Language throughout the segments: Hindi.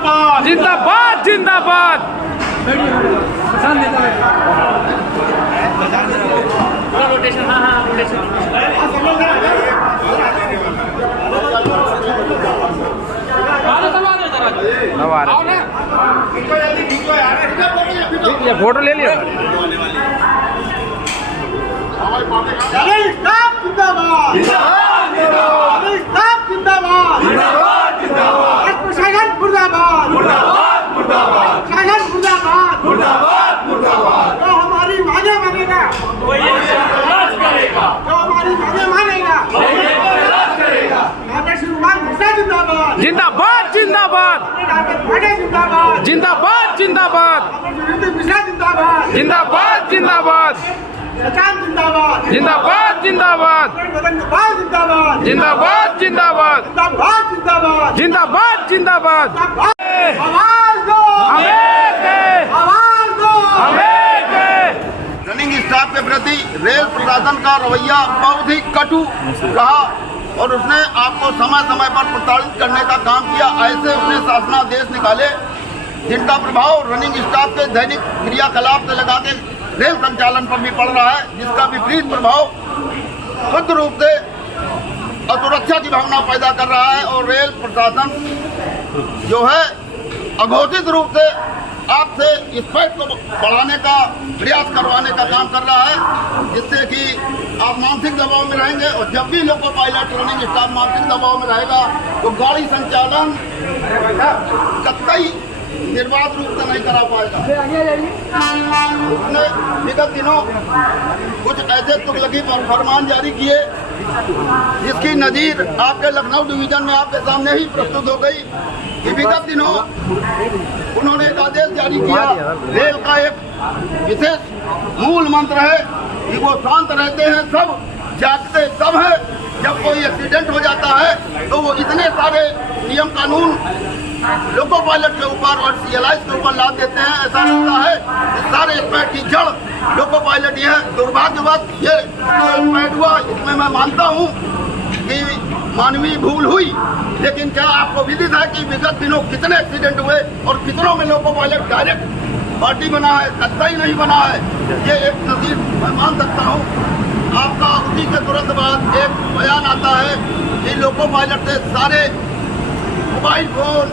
जिंदाबाद जिंदाबाद जिंदाबाद। रोटेशन, हाँ रोटेशन। ये फोटो ले लिया। जो हमारी मांगे मानेगा, जो हमारी मांगे मानेगा, जिंदाबाद जिंदाबाद जिंदाबाद जिंदाबाद जिंदाबाद जिंदाबाद जिंदाबाद जिंदाबाद जिंदाबाद जिंदाबाद जिंदाबाद जिंदाबाद जिंदाबाद जिंदाबाद जिंदाबाद जिंदाबाद जिंदाबाद जिंदाबाद। आवाज दो, हमें के, आवाज दो। हमें के। रनिंग स्टाफ के प्रति रेल प्रशासन का रवैया बहुत ही कटु रहा और उसने आपको समय समय पर प्रताड़ित करने का काम किया। ऐसे उसने शासनादेश निकाले जिनका प्रभाव रनिंग स्टाफ के दैनिक क्रियाकलाप से लगा के रेल संचालन पर भी पड़ रहा है, जिसका विपरीत प्रभाव शुद्ध रूप से असुरक्षा की भावना पैदा कर रहा है और रेल प्रशासन जो है अघोषित रूप से आपसे स्पीड को बढ़ाने का प्रयास करवाने का काम कर रहा है, जिससे कि आप मानसिक दबाव में रहेंगे और जब भी लोको पायलट रनिंग स्टाफ मानसिक दबाव में रहेगा तो गाड़ी संचालन कतई निर्बाध रूप से नहीं करा पाएगा। उसने विगत दिनों कुछ ऐसे तुगलकी फरमान जारी किए जिसकी नजीर आपके लखनऊ डिवीजन में आपके सामने ही प्रस्तुत हो गई कि विगत दिनों उन्होंने एक आदेश जारी किया। रेल का एक विशेष मूल मंत्र है कि वो शांत रहते हैं सब, जागते सब है। जब कोई एक्सीडेंट हो जाता है तो वो इतने सारे नियम कानून लोको पायलट के ऊपर और CLIs के ऊपर लाद देते हैं। ऐसा लगता है कि सारे स्पैड की जड़ लोको पायलट ही है। दुर्भाग्यवश ये स्पैड हुआ, इसमें मैं मानता हूँ कि मानवीय भूल हुई, लेकिन क्या आपको विदित है कि विगत दिनों कितने एक्सीडेंट हुए और कितनों में लोको पायलट डायरेक्ट पार्टी बना है, कतई नहीं बना है। ये एक नजीर मैं मान सकता हूँ। आपका उसी के तुरंत बाद एक बयान आता है कि लोको पायलट से सारे मोबाइल फोन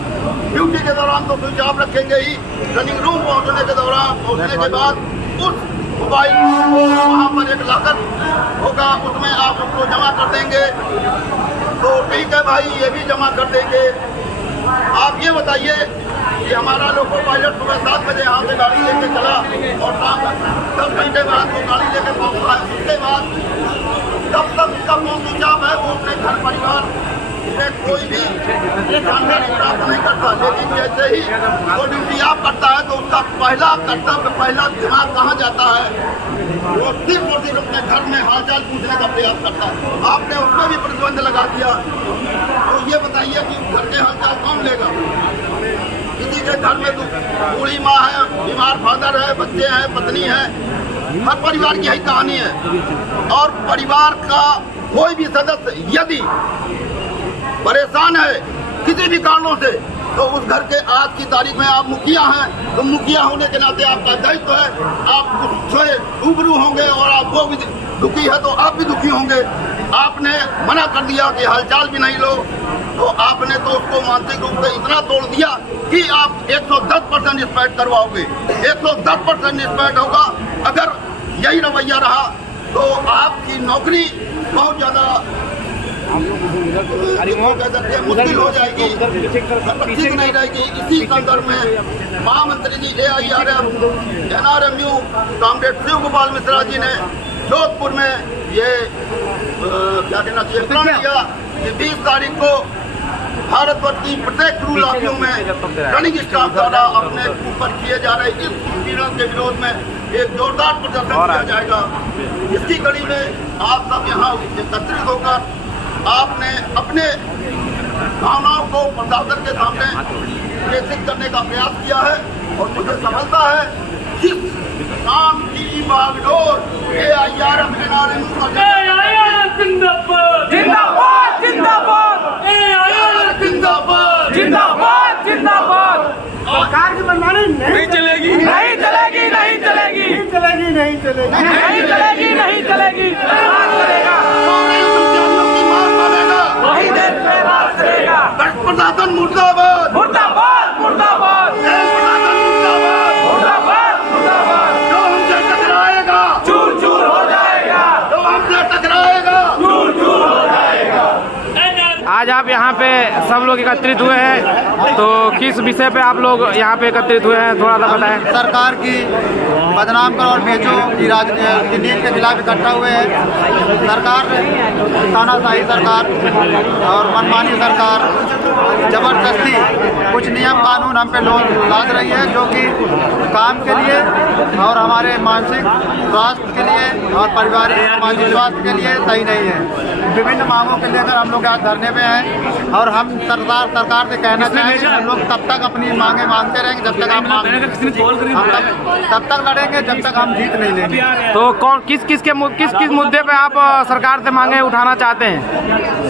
ड्यूटी के दौरान तो स्विच ऑफ रखेंगे ही, रनिंग रूम पहुंचने के बाद उस मोबाइल वहाँ पर एक लॉकर होगा, उसमें आप उसको जमा कर देंगे तो ठीक है भाई, ये भी जमा कर देंगे। आप ये बताइए कि हमारा लोको पायलट सुबह 7 बजे यहाँ से गाड़ी लेके चला और शाम 10 घंटे बाद वो गाड़ी लेके पहुँचा है। उसके बाद जब तक उसका फोन स्विच ऑफ है वो अपने घर परिवार से कोई भी जानकारी प्राप्त नहीं करता। लेकिन जैसे ही वो ड्यूटी ऑफ करता है तो उसका पहला कर्तव्य, पहला दिमाग कहाँ जाता है, वो सिर्फ और सिर्फ अपने घर में हालचाल पूछने का प्रयास करता है। आपने उसमें भी प्रतिबंध लगा दिया। तो ये बताइए कि घर के हालचाल कौन लेगा? किसी के घर में बूढ़ी माँ है, बीमार फादर है, बच्चे हैं, पत्नी है, हर परिवार की यही कहानी है। और परिवार का कोई भी सदस्य यदि परेशान है किसी भी कारणों से तो उस घर के आज की तारीख में आप मुखिया हैं तो मुखिया होने के नाते आपका दायित्व है, आप उससे रूबरू होंगे और आप वो भी दुखी है तो आप भी दुखी होंगे। आपने मना कर दिया कि हालचाल भी नहीं लो, तो आपने तो उसको मानसिक रूप से इतना तोड़ दिया कि आप 110% स्पैड करवाओगे, 110% स्पैड होगा। अगर यही रवैया रहा तो आपकी नौकरी बहुत ज़्यादा मुश्किल हो जाएगी, सुरक्षित नहीं रहेगी। इसी संदर्भ में महामंत्री जी AIRM NRMU comrade Shiv Gopal Mishra ji ने जोधपुर में ये क्या कहना चाहिए प्रण किया कि 20 तारीख को भारतवर्ष की प्रत्येक क्रू लाभियों में रनिंग स्टाफ द्वारा अपने ऊपर किए जा रहे इस उत्पीड़न के विरोध में एक जोरदार प्रदर्शन किया जाएगा। इसकी कड़ी में आप सब यहाँ एकत्रित होकर आपने अपने भावनाओं को प्रशासन के सामने प्रेषित करने का प्रयास किया है और मुझे समझता है जिस नाम की बागडोर AIRM NRMU जिंदाबाद जिंदाबाद जिंदाबाद जिंदाबाद जिंदाबाद जिंदाबाद चलेगी, नहीं चलेगी, नहीं चलेगी, राज करेगा, रेल कर्मचारियों की मांग मानेगा, वही देश में राज करेगा। प्रशासन मुर्दाबाद, मुर्दाबाद, मुर्दाबाद, रेल प्रशासन मुर्दाबाद, मुर्दाबाद, मुर्दाबाद, जो हमसे टकराएगा चूर चूर हो जाएगा, जो हमसे टकराएगा चूर चूर हो जाएगा। आज आप यहाँ पे सब लोग एकत्रित हुए हैं, तो किस विषय पे आप लोग यहाँ पे एकत्रित हुए हैं, थोड़ा सा बताएं। सरकार की बदनाम करो और बेचो की नीति के खिलाफ इकट्ठा हुए हैं। सरकार तानाशाही सरकार और मनमानी सरकार जबरदस्ती कुछ नियम कानून हम पे लाद रही है, जो कि काम के लिए और हमारे मानसिक स्वास्थ्य के लिए और पारिवारिक सामाजिक स्वास्थ्य के लिए सही नहीं है। विभिन्न मांगों के लेकर हम लोग आज धरने पे हैं और हम सरकार से कहना चाहेंगे कि हम लोग तब तक अपनी मांगे मांगते रहेंगे जब तक हम तब तक लड़ेंगे जब तक हम जीत नहीं लेंगे। तो कौन किस किस मुद्दे पे आप सरकार से मांगे उठाना चाहते हैं?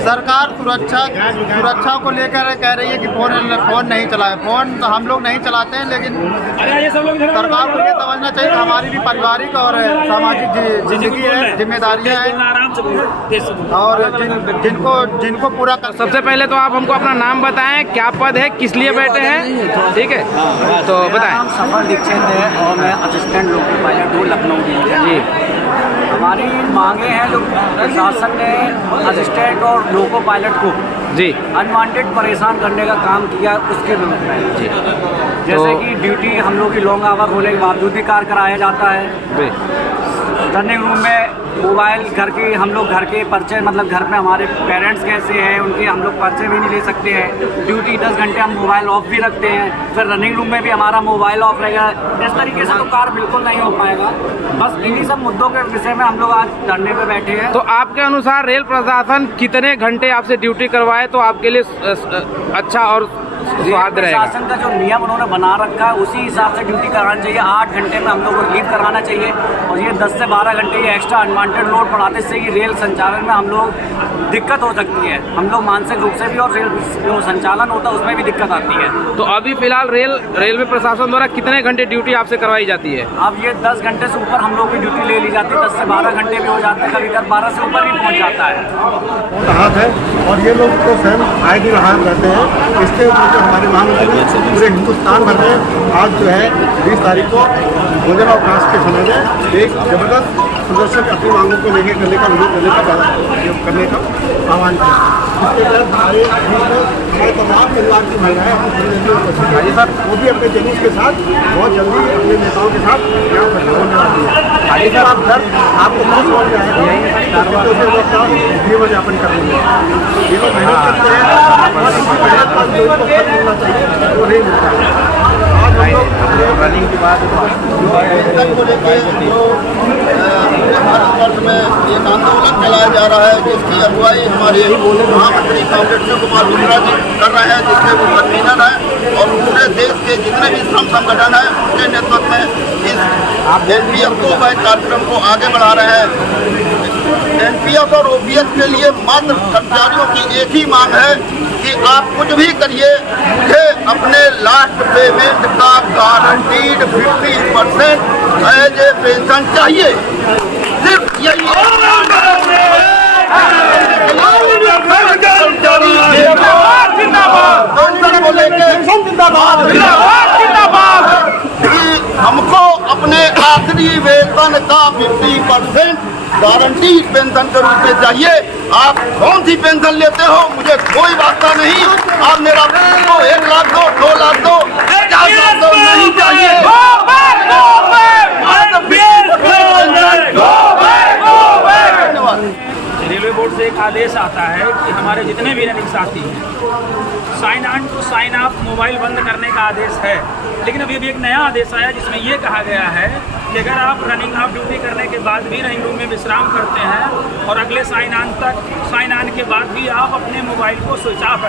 सरकार सुरक्षा को लेकर कह रही है कि फोन नहीं चलाए। फोन तो हम लोग नहीं चलाते हैं, लेकिन सरकार को ये समझना चाहिए कि हमारी भी पारिवारिक और सामाजिक जिंदगी है, जिम्मेदारियां हैं और जिनको पूरा कर। सबसे पहले तो आप हमको अपना नाम बताएं, क्या पद है, किस लिए बैठे हैं, ठीक है, तो बताएं। नाम सफल दीक्षित है और मैं असिस्टेंट लोको पायलट हूँ लखनऊ डिवीजन। जी, हमारी मांगे हैं जो प्रशासन ने असिस्टेंट और लोको पायलट को जी, अनवांटेड परेशान करने का काम किया, उसके विरुद्ध में जी। जैसे कि ड्यूटी हम लोग की लॉन्ग आवर होने के बावजूद भी कार्य कराया जाता है। रनिंग रूम में मोबाइल घर के पर्चे, मतलब घर में हमारे पेरेंट्स कैसे हैं उनके हम लोग पर्चे भी नहीं ले सकते हैं। ड्यूटी 10 घंटे हम मोबाइल ऑफ भी रखते हैं, फिर रनिंग रूम में भी हमारा मोबाइल ऑफ रहेगा। इस तरीके से तो कार्य बिल्कुल नहीं हो पाएगा। बस इन्हीं सब मुद्दों के विषय में हम लोग आज धरने पे बैठे हैं। तो आपके अनुसार रेल प्रशासन कितने घंटे आपसे ड्यूटी करवाए तो आपके लिए अच्छा और स्वाद रहेगा? प्रशासन का जो नियम उन्होंने बना रखा है उसी हिसाब से ड्यूटी करानी चाहिए। 8 घंटे में हम लोग को लीव कराना चाहिए और ये 10 से 12 घंटे ये एक्स्ट्रा अनवांटेड लोड पड़ाने से ही रेल संचालन में हम लोग दिक्कत हो सकती है। हम लोग मानसिक रूप से भी और रेल जो संचालन होता है उसमें भी दिक्कत आती है। तो अभी फिलहाल रेलवे प्रशासन द्वारा कितने घंटे ड्यूटी आपसे करवाई जाती है? अब ये 10 घंटे से ऊपर हम लोग की ड्यूटी ले ली जाती है। 10 से 12 घंटे भी हो जाते हैं, कभी कभी 12 से ऊपर भी पहुँच जाता है। हाथ है और ये लोग तो स्वयं आए दिन हाथ रहते हैं। इसके ऊपर जो हमारे महामंत्री पूरे हिंदुस्तान भर में आज जो है 20 तारीख को भोजन अवकाश के समय में एक जबरदस्त प्रदर्शन अपनी मांगों को लेकर करने का आह्वान किया। इसके तहत हमारे तमाम परिवार की महिलाएं अपनी सर वो भी अपने जुलूस के साथ बहुत जल्दी अपने नेताओं के साथ यहाँ पर होने सर आप दर्द आपको बहुत समझ में आएगा। जीवन यापन कर लेंगे, ये लोग मेहनत करते हैं और इसी मेहनत का जो इनको फल मिलना चाहिए वो नहीं मिलता है। आज हम लोग रनिंग के बाद को लेकर जो भारतवर्ष में एक आंदोलन चलाया जा रहा है, जिसकी अगुवाई हमारे महामंत्री कांग्रेस कुमार मिश्रा जी कर रहे हैं, जिसके वो कन्वीनर हैं और पूरे देश के जितने भी श्रम संगठन हैं उनके नेतृत्व में इस एनपीएस को वह कार्यक्रम को आगे बढ़ा रहे हैं। एनपीएस और ओपीएस के लिए मात्र कर्मचारियों की एक ही मांग है कि आप कुछ भी करिए, मुझे अपने लास्ट पेमेंट का गारंटीड 50% एज ए पेंशन चाहिए। सिर्फ यही पेंशन को लेकर हमको अपने आखिरी वेतन का 50% गारंटी पेंशन के रूप में चाहिए। आप कौन सी पेंशन लेते हो मुझे कोई वास्ता नहीं। आप मेरा को 1 लाख दो, 2 लाख दो, 50 लाख दो, नहीं चाहिए। रेलवे बोर्ड से एक आदेश आता है कि हमारे जितने भी रनिंग साथी हैं sign on to sign off mobile बंद करने का आदेश है। लेकिन अभी भी एक नया आदेश आया जिसमें ये कहा गया है कि अगर आप रनिंग ऑफ ड्यूटी करने के बाद भी रनिंग रूम में विश्राम करते हैं और अगले साइन ऑन के बाद भी आप अपने मोबाइल को स्विच ऑफ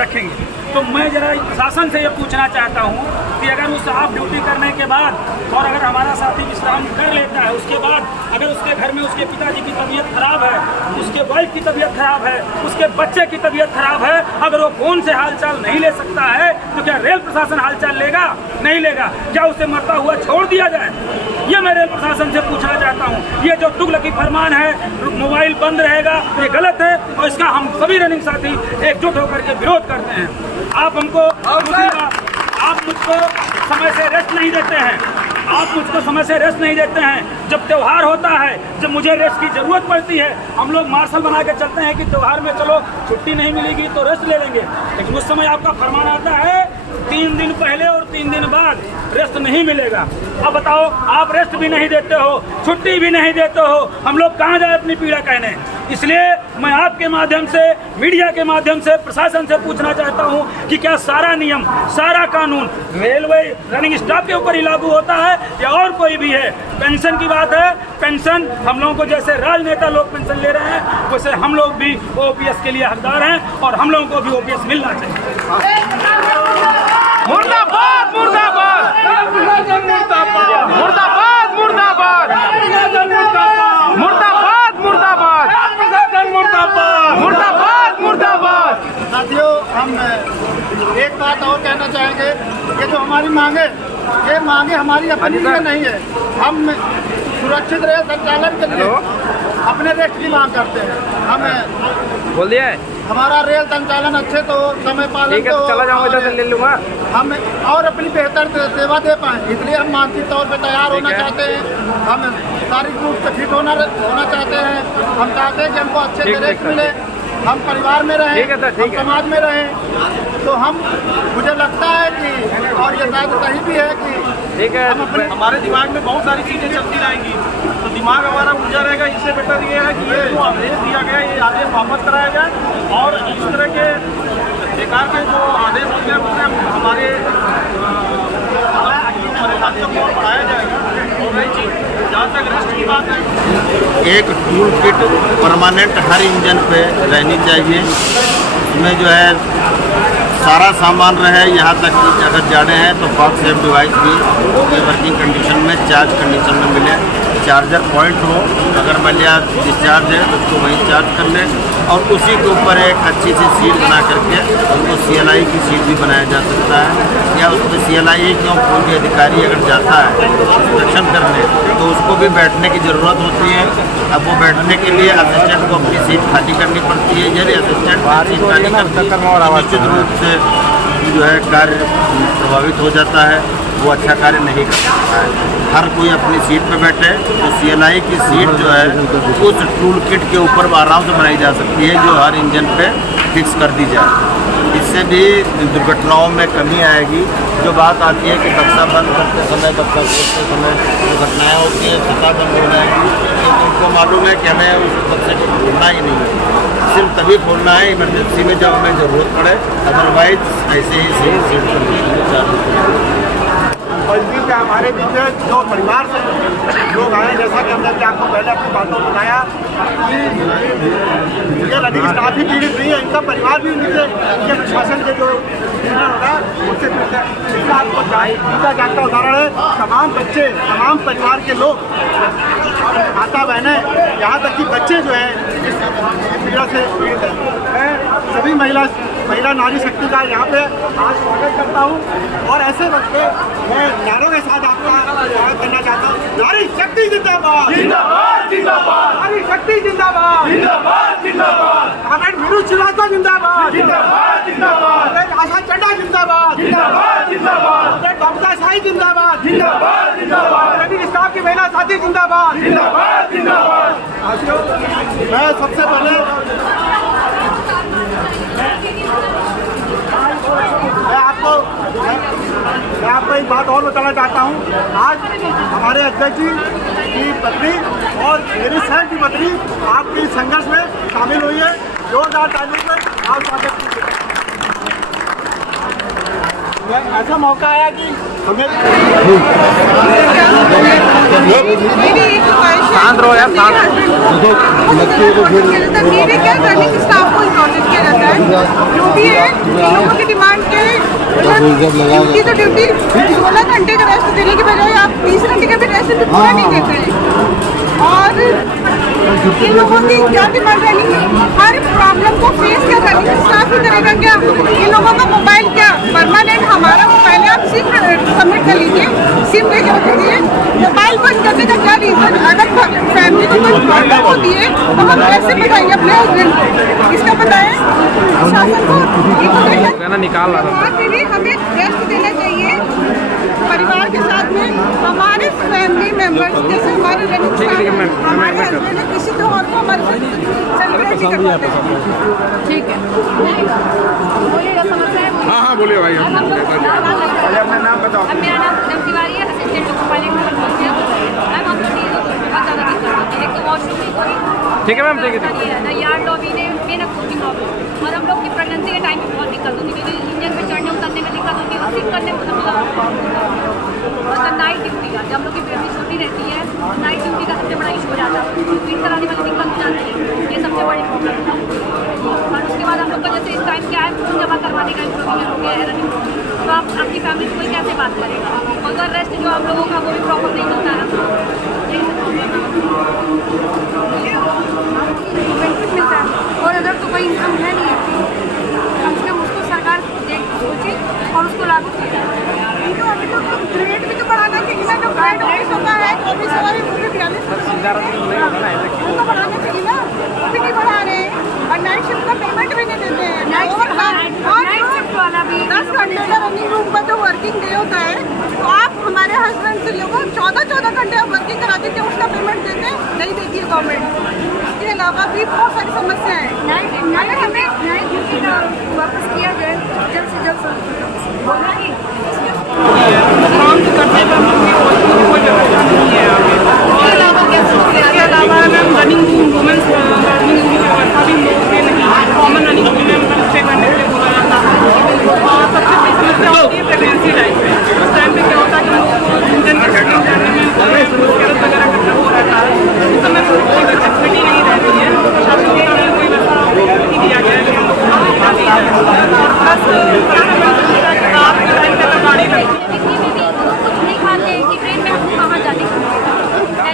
रखेंगे, तो मैं जरा शासन से ये पूछना चाहता हूँ कि अगर उस ऑफ ड्यूटी करने के बाद और अगर हमारा साथी विश्राम कर लेता है, उसके बाद अगर उसके घर में उसके पिताजी की तबीयत खराब है, उसके वाइफ की तबीयत खराब है, उसके बच्चे की तबीयत खराब है, अगर वो फोन से हालचाल नहीं ले सकता है तो क्या रेल प्रशासन हालचाल लेगा? नहीं लेगा। क्या उसे मरता हुआ छोड़ दिया जाए? ये मैं रेल प्रशासन से पूछना चाहता हूँ। ये जो तुगलकी फरमान है मोबाइल बंद रहेगा, ये गलत है और इसका हम सभी रनिंग साथी एकजुट होकर के विरोध करते हैं। आप हमको आप मुझको समय से रेस्ट नहीं देते हैं, आप मुझको समय से रेस्ट नहीं देते हैं। जब त्यौहार होता है, जब मुझे रेस्ट की ज़रूरत पड़ती है, हम लोग मार्शल बना के चलते हैं कि त्यौहार में चलो छुट्टी नहीं मिलेगी तो रेस्ट ले लेंगे, लेकिन उस समय आपका फरमान आता है 3 दिन पहले और 3 दिन बाद रेस्ट नहीं मिलेगा। अब बताओ, आप रेस्ट भी नहीं देते हो, छुट्टी भी नहीं देते हो, हम लोग कहाँ जाए अपनी पीड़ा कहने। इसलिए मैं आपके माध्यम से, मीडिया के माध्यम से प्रशासन से पूछना चाहता हूं कि क्या सारा नियम, सारा कानून रेलवे रनिंग स्टाफ के ऊपर ही लागू होता है या और कोई भी है। पेंशन की बात है, पेंशन हम लोगों को जैसे राजनेता लोग पेंशन ले रहे हैं वैसे हम लोग भी ओपीएस के लिए हकदार हैं और हम लोगों को भी ओपीएस मिलना चाहिए। मुर्दाबाद मुर्दाबाद मुर्दाबाद मुर्दाबाद मुर्दाबाद मुर्दाबाद मुर्दाबाद मुर्दाबाद मुर्दाबाद। साथियों, हम एक बात और कहना चाहेंगे, ये जो हमारी मांगे, ये मांगे हमारी अपनी लिए नहीं है। हम सुरक्षित रेल संचालन के लिए अपने रेस्ट की मांग करते हैं। हमें बोल दिया हमारा रेल संचालन अच्छे तो समय पालन ठीक है, तो चला जाऊंगा, इधर से ले लूंगा। हम और अपनी बेहतर सेवा दे पाएँ, इसलिए हम मानसिक तौर पे तैयार होना चाहते हैं। हम शारीरिक रूप से फिट होना चाहते हैं। हम चाहते हैं कि हमको अच्छे से रेस्ट मिले, हम परिवार में रहें, हम समाज में रहें। तो हम, मुझे लगता है कि, और ये शायद सही भी है कि ठीक है, हमारे दिमाग में बहुत सारी चीज़ें चलती रहेंगी तो दिमाग हमारा उलझा रहेगा। इससे बेटर ये है कि ये जो आदेश दिया गया, ये आदेश वापस कराया जाए और इस तरह के बेकार के जो आदेश होते हैं उसमें हमारे परेशानियों को और बढ़ाया जाएगा। और नई चीज़, जहाँ तक रेस्ट की बात है, एक टूल किट परमानेंट हर इंजन पे रहनी चाहिए। इसमें जो है सारा सामान रहे, यहाँ तक कि अगर जाने हैं तो फॉग सेफ डिवाइस भी वर्किंग कंडीशन में, चार्ज कंडीशन में मिले। चार्जर पॉइंट हो, अगर मान लिया डिस्चार्ज है तो उसको वहीं चार्ज कर लें और उसी के ऊपर एक अच्छी सी सीट बना करके उसको CLI की सीट भी बनाया जा सकता है। या उसमें CLI क्यों, कोई भी अधिकारी अगर जाता है इंस्पेक्शन करने तो उसको भी बैठने की ज़रूरत होती है। अब वो बैठने के लिए असिस्टेंट को अपनी सीट खाली करनी पड़ती है। यदि असिस्टेंट सीट खाली करती है निश्चित रूप से जो है कार्य प्रभावित हो जाता है, वो अच्छा कार्य नहीं कर सकता है। हर कोई अपनी सीट पे बैठे तो CLI की सीट जो है उस टूल किट के ऊपर आराम से बनाई जा सकती है, जो हर इंजन पे फिक्स कर दी जाए। इससे भी दुर्घटनाओं में कमी आएगी। जो बात आती है कि बक्सा बंद करते समय, बक्सा खोलते समय दुर्घटनाएँ होती हैं, सतह बंद हो जाएगी, तो उनको मालूम है कि हमें उस बक्से को खोलना ही नहीं है। सिर्फ तभी खोलना है इमरजेंसी में जब हमें ज़रूरत पड़े, अदरवाइज ऐसे ही सही सीट पर और इस बीच हमारे बीच जो परिवार से लोग आए, जैसा कि हमने आपको पहले अपनी बातों में बताया कि ये रनिंग स्टाफ ही पीड़ित नहीं है, इनका परिवार भी इनके प्रशासन के जो होगा उससे पीड़ित है। इसका आपको जीता जागता उदाहरण है, तमाम बच्चे, तमाम परिवार के लोग, माता बहनें, यहाँ तक कि बच्चे जो है इस पीड़ा से पीड़ित है। मैं सभी महिला नारी शक्ति का यहाँ पे आज स्वागत करता हूँ और ऐसे वक्त मैं नारों के साथ आपका स्वागत करना चाहता हूँ। नारी शक्ति जिंदाबाद, जिंदाबाद जिंदाबाद, नारी शक्ति जिंदाबाद, जिंदाबाद जिंदाबाद, कमेंट विरुद्ध श्रीवास्तव जिंदाबाद, जिंदाबाद जिंदाबाद, आशा चड्डा जिंदाबाद, जिंदाबाद जिंदाबाद, ममता शाही जिंदाबाद, जिंदाबाद जिंदाबाद, रनिंग स्टाफ की महिला साथी जिंदाबाद, जिंदाबाद जिंदाबाद। मैं सबसे पहले मैं आपको एक बात और बताना चाहता हूँ। आज हमारे अध्यक्ष जी की पत्नी और मेरी सहन की पत्नी आपके इस संघर्ष में शामिल हुई है। जोरदार तालियों से आप स्वागत कीजिए। ऐसा मौका आया कि हमें शांत रहो यार, शांत। मेरे क्या रनिंग स्टाफ को इंटॉर्चर किया जाता है, जो भी है इन लोगों की डिमांड के ड्यूटी तो ड्यूटी 16 घंटे का रेस्ट देने की बजाय आप 30 घंटे का भी रेस्ट पूरा नहीं देते हैं। और इन लोगों की क्या डिमांड रहेगी, हर प्रॉब्लम को फेस क्या करेंगे, स्टाफ ही करेगा क्या? इन लोगों का मोबाइल क्या परमानेंट, हमारा मोबाइल है, आप सिम सबमिट कर लीजिए, सिम लेके रख दीजिए, मोबाइल बंद करने का क्या रीजन? अगर फैमिली को कोई प्रॉब्लम होती है तो हम कैसे बताएंगे अपने हस्बैंड को? इसका बताएं शासन को। निकाल रहा वहाँ पे भी हमें रेस्ट देना चाहिए परिवार के साथ में। हमारे फैमिली मेंबर्स जैसे हमारे हमारे हस्बैंड है, किसी तो और को हमारे साथ सेलिब्रेट नहीं करवाते हैं। ठीक है, बोलिएगा समस्या है। हाँ बोलिए भाई। अपना नाम बताओ। अब मेरा नाम पूनम तिवारी है, असिस्टेंट लोको पायलट में बोलते हैं। मैम हम लोग बहुत ज़्यादा दिक्कत होती है। एक तो वॉशरूम की कोई ठीक है मैम, ठीक है। ना यार्ड लॉबी ने मेन कोचिंग लॉबी, और हम लोग की प्रेगनेंसी के टाइम में बहुत दिक्कत होती है क्योंकि इंजन पे चढ़ने उतरने में दिक्कत होती है, सीख करने में मतलब नाइट ड्यूटी का, जब हम लोग की बेबी छोटी रहती है नाइट ड्यूटी का सबसे बड़ा इशू हो जाता है। फीड कराने वाली दिक्कत हो जाती है, ये सबसे बड़ी प्रॉब्लम है। और उसके बाद हम लोग का जैसे इस टाइम क्या है, खून जमा करवाने का प्रोसीजर हो गया है, तो आप अपनी फैमिली से कोई कैसे बात करेगा? अगर रेस्ट जो हम लोगों का वो भी प्रॉपर नहीं मिलता है, बेनिफिट मिलता है, और अगर तो कोई इनकम है नहीं है, कम से कम उसको सरकार देख सोचे और उसको लागू किया। ग्रेड भी तो बढ़ाना चाहिए ना, जो ग्रेड 19 होता है 24 वाले पूरे 42 उनको बढ़ाना चाहिए ना, वो भी नहीं बढ़ा रहे हैं। और नाइट शिफ्ट का पेमेंट भी नहीं देते हैं। नाइट शिफ्ट वाला भी 10 घंटे का रनिंग रूम पर जो वर्किंग डे होता है, तो आप हमारे हस्बैंड से लोगों 14 घंटे आप वर्किंग करा देते हैं, उसका पेमेंट देते हैं नहीं देती है गवर्नमेंट। इसके अलावा भी बहुत सारी समस्याएं हैं। अगर हमें नाइट ड्यूटी का वापस किया जाए जल्द से जल्द बोला ही काम तो करने का कोई व्यवस्था नहीं है। इसके अलावा मैम रनिंग वुमेंस रनिंग की व्यवस्था भी लोगों के नहीं है। कॉमन रनिंग में मतलब स्टे करने के लिए बोला जाता है, और सबसे बड़ी समस्या होती है प्रेगनेंसी टाइम पे। उस टाइम पे क्या होता है कि लोग इंजन के सेटिंग करने में कैरेट वगैरह करना हो रहता है, उस समय कोई फैसिलिटी नहीं रहती है। शासन की तरफ से कोई वैसा नहीं दिया गया है कि हम लोग को दिखा दी जाए, और प्लस रात के टाइम पे तो गाड़ी लगती है। कुछ नहीं खाते हैं कि ट्रेन में हमको कहाँ जाने का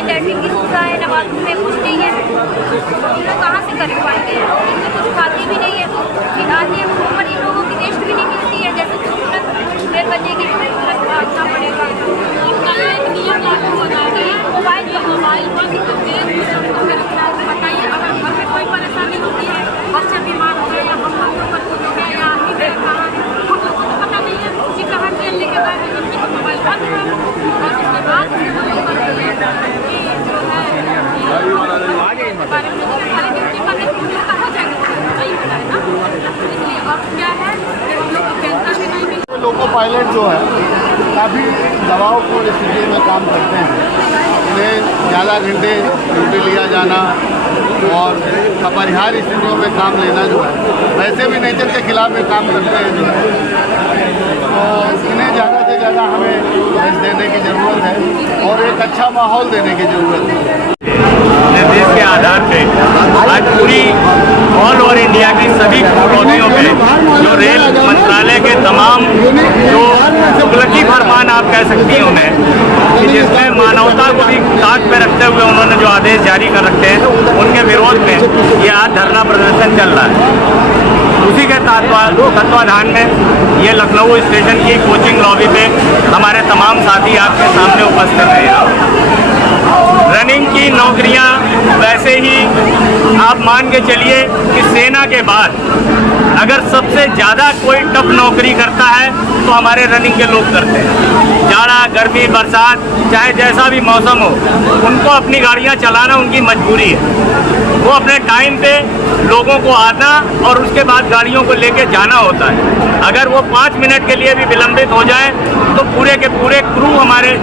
लैटरिन की सुविधा है, ना बाथरूम में कुछ नहीं है, हम लोग कहाँ से कर पाएंगे? इनमें कुछ खाते भी नहीं है, फिर आते हैं ऊपर इन लोगों की रेस्ट भी नहीं मिलती है। जैसे तुरंत 1 बजे की तुरंत भागना पड़ेगा। एक नियम लागू हो जाएगा, मोबाइल बंद करके बताइए, अगर घर में कोई परेशानी होती है, बच्चा बीमार हो गया या हम लोग पर कुछ हो गया या आदमी गए कहाँ, हम लोग को पता नहीं है कि कहाँ खेलने के बाद मोबाइल बंद है, और उसके बाद कि जो है बारे में खाली ड्यूटी करने कहाँ जाएगा, नहीं होता है ना। इसलिए अब क्या है कि हम लोग को पेंशन भी नहीं मिलती। लोको पायलट जो है काफ़ी दबावपूर्ण स्थिति में काम करते हैं। उन्हें ज़्यादा घंटे ड्यूटी लिया जाना और अपरिहार्य स्थितियों में काम लेना जो है, वैसे भी नेचर के खिलाफ में काम करते हैं जो है, तो इन्हें ज़्यादा से ज़्यादा हमें रेस्ट देने की ज़रूरत है और एक अच्छा माहौल देने की ज़रूरत है। निर्देश के आधार पे आज पूरी ऑल ओवर इंडिया की सभी कॉलोनियों में जो रेल मंत्रालय के तमाम जो तुगलकी फरमान आप कह सकती हैं उन्हें, कि जिसमें मानवता को भी ताक पे रखते हुए उन्होंने जो आदेश जारी कर रखे हैं, उनके विरोध में ये आज धरना प्रदर्शन चल रहा है। उसी के तत्वाधान में ये लखनऊ स्टेशन की कोचिंग लॉबी पे हमारे तमाम साथी आपके सामने उपस्थित हैं। रनिंग की नौकरियां वैसे ही आप मान के चलिए कि सेना के बाद अगर सबसे ज़्यादा कोई टफ नौकरी करता है तो हमारे रनिंग के लोग करते हैं। जाड़ा, गर्मी, बरसात, चाहे जैसा भी मौसम हो, उनको अपनी गाड़ियां चलाना उनकी मजबूरी है। वो अपने टाइम पे लोगों को आना और उसके बाद गाड़ियों को लेके जाना होता है। अगर वो 5 मिनट के लिए भी विलंबित हो जाए तो पूरे के पूरे क्रू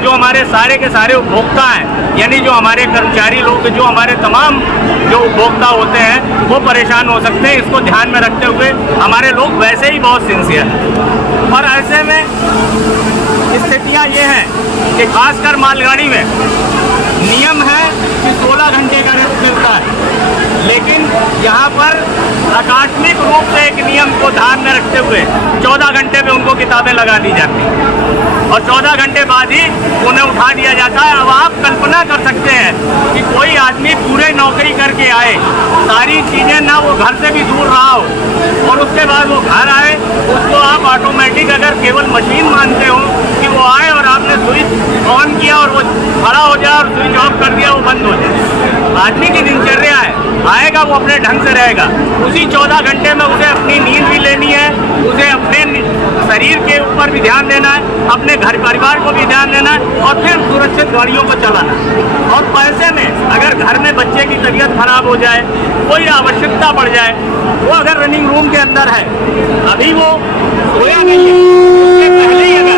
जो हमारे सारे के सारे उपभोक्ता हैं, यानी जो हमारे कर्मचारी लोग, जो हमारे तमाम जो उपभोक्ता होते हैं, वो परेशान हो सकते हैं। इसको ध्यान में रखते हुए हमारे लोग वैसे ही बहुत सिंसियर हैं, और ऐसे में स्थितियाँ ये हैं कि खासकर मालगाड़ी में नियम है कि 16 घंटे का रेस्ट मिलता है, लेकिन यहाँ पर आकस्मिक रूप से एक नियम को ध्यान में रखते हुए 14 घंटे में उनको किताबें लगा दी जाती हैं और 14 घंटे बाद ही उन्हें उठा दिया जाता है। अब आप कल्पना कर सकते हैं कि कोई आदमी पूरे नौकरी करके आए, सारी चीज़ें ना वो घर से भी दूर रहा हो, और उसके बाद वो घर आए, उसको आप ऑटोमेटिक अगर केवल मशीन मानते हो कि वो आए और आप आपने स्विच ऑन किया और वो खड़ा हो जाए और स्विच ऑफ कर दिया वो बंद हो जाए। आदमी की दिनचर्या है, आएगा वो अपने ढंग से रहेगा। उसी 14 घंटे में उसे अपनी नींद भी लेनी है, उसे अपने शरीर के ऊपर भी ध्यान देना है, अपने घर परिवार को भी ध्यान देना है और फिर सुरक्षित गाड़ियों को चलाना है। और पैसे में अगर घर में बच्चे की तबीयत खराब हो जाए, कोई आवश्यकता पड़ जाए, वो अगर रनिंग रूम के अंदर है, अभी वो सोया नहीं है, उसके पहले ही अगर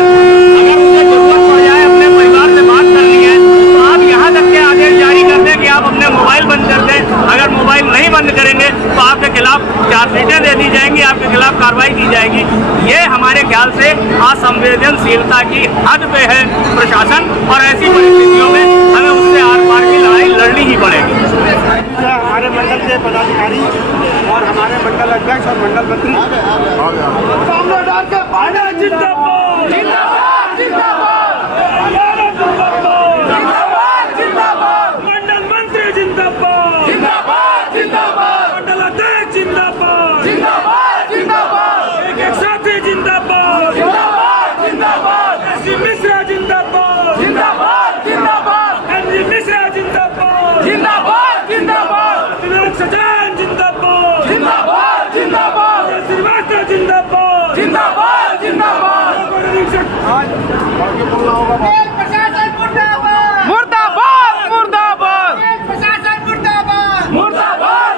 उसे जरूरत पड़ जाए, अपने परिवार से बात करनी है, तो आप यहाँ तक के आदेश जारी कर दें कि आप अपने मोबाइल बंद कर दें। अगर मोबाइल नहीं बंद करेंगे तो आपके खिलाफ चार्जशीटें दे दी जाएंगी, आपके खिलाफ कार्रवाई की जाएगी। ये हमारे ख्याल से असंवेदनशीलता की हद पे है प्रशासन, और ऐसी परिस्थितियों में हमें उससे आर पार की लड़ाई लड़नी ही पड़ेगी। हमारे मंडल के पदाधिकारी और हमारे मंडल अध्यक्ष और मंडल मंत्री मंडल मंत्री जिंदाबाद, मंडल अध्यक्ष जिंदाबाद, एक साथी जिंदाबाद, एसपी मिश्रा जिंदाबाद, एमजी मिश्रा जिंदाबाद, विनायक सजान जिंदाबाद, श्रीवास्तव जिंदाबाद, प्रशासन मुर्दाबाद, मुर्दाबाद मुर्दाबाद। प्रशासन मुर्दाबाद, मुर्दाबाद,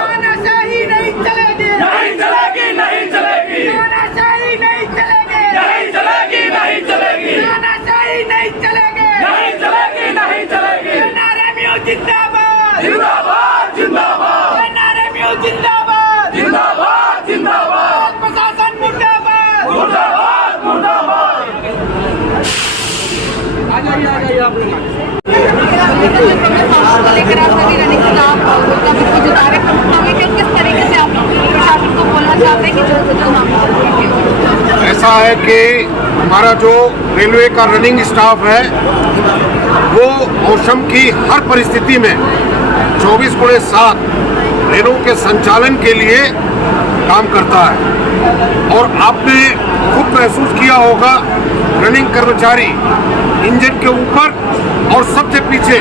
तानाशाही नहीं चलेगी, नहीं चलेगी, नहीं चलेगी, तानाशाही नहीं चलेगी, नहीं चलेगी, नहीं चलेगी, तानाशाही नहीं चलेगी, नहीं चलेगी, नहीं चलेगी। एनआरएमयू जिंदाबाद, जिंदाबाद, जिंदाबाद, एनआरएमयू जिंदाबाद, जिंदाबाद, जिंदाबाद, प्रशासन मुर्दाबाद, मुर्दाबाद, मुर्दाबाद। लेकर आप सभी रनिंग स्टाफ जुटा रहे हैं, किस तरीके से आप प्रशासन को बोलना चाहते हैं कि जल्द से जल्द हम ऐसा है कि हमारा जो रेलवे का रनिंग स्टाफ है वो मौसम की हर परिस्थिति में 24/7 रेलों के संचालन के लिए काम करता है। और आपने खुद महसूस किया होगा, रनिंग कर्मचारी इंजन के ऊपर और सबसे पीछे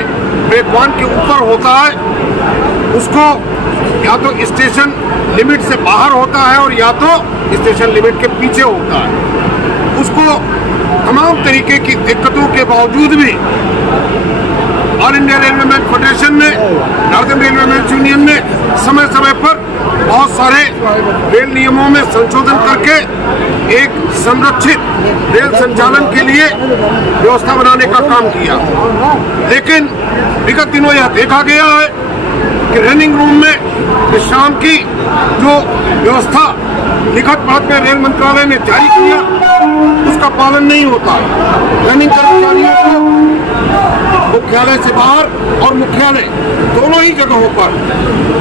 ब्रेकवान के ऊपर होता है। उसको या तो स्टेशन लिमिट से बाहर होता है और या तो स्टेशन लिमिट के पीछे होता है। उसको तमाम तरीके की दिक्कतों के बावजूद भी ऑल इंडिया रेलवेमैन फेडरेशन ने, नॉर्दर्न रेलवेमैन यूनियन ने समय समय पर बहुत सारे रेल नियमों में संशोधन करके एक संरक्षित रेल संचालन के लिए व्यवस्था बनाने का काम किया। लेकिन विगत दिनों यह देखा गया है कि रनिंग रूम में विश्राम की जो व्यवस्था लिखित बात में रेल मंत्रालय ने जारी किया, उसका पालन नहीं होता। रनिंग कर्मचारियों को मुख्यालय से बाहर और मुख्यालय दोनों ही जगहों पर